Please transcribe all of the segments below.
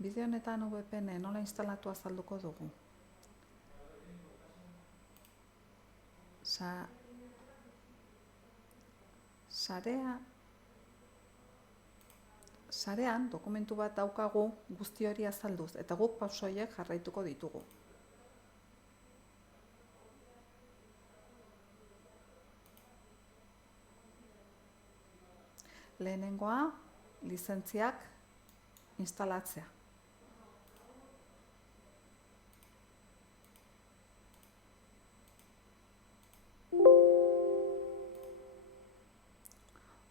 Bideo honetan VPN nola instalatu azalduko dugu. Sarean dokumentu bat daukagu guzti hori azalduz, eta guk pauso horiek jarraituko ditugu. Lehenengoa, lizentziak instalatzea.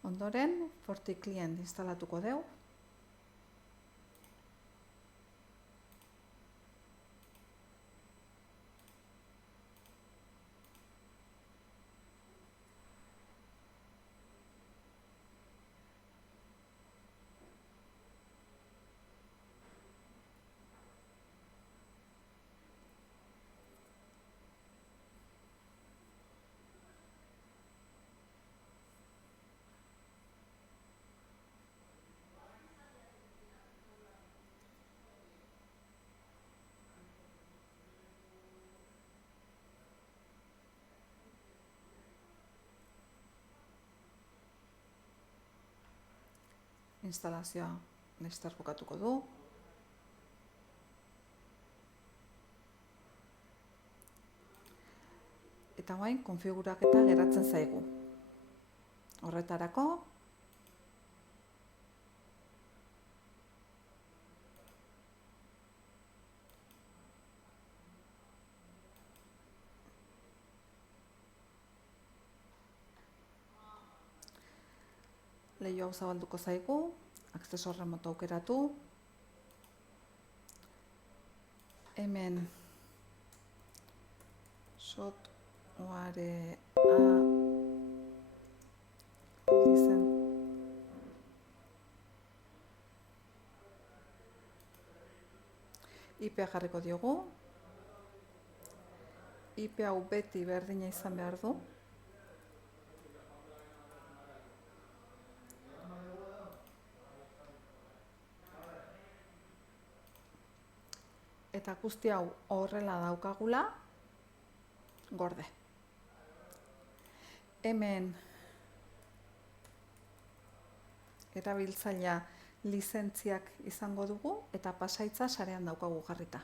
Ondoren, FortiClient instalatuko dugu. Instalazioa laster bukatuko du. Eta orain konfiguraketa geratzen zaigu. Horretarako leiho hau zabalduko zaigu, akzeso remoto aukeratu. Hemen softwarea IP jarriko diogu. IP hau beti berdina izan behar du. Eta guzti hau horrela daukagula, gorde. Hemen erabiltzailea lizentziak izango dugu eta pasaitza sarean daukagu jarrita.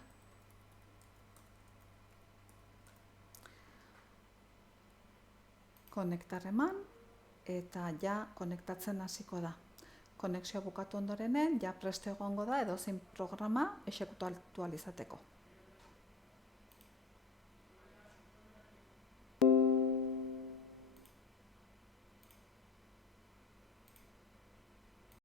Konektar eman eta ja konektatzen hasiko da. Konexioa bukatu ondorenen, ja preste egongo da edozein programa exekutatu ahal izateko.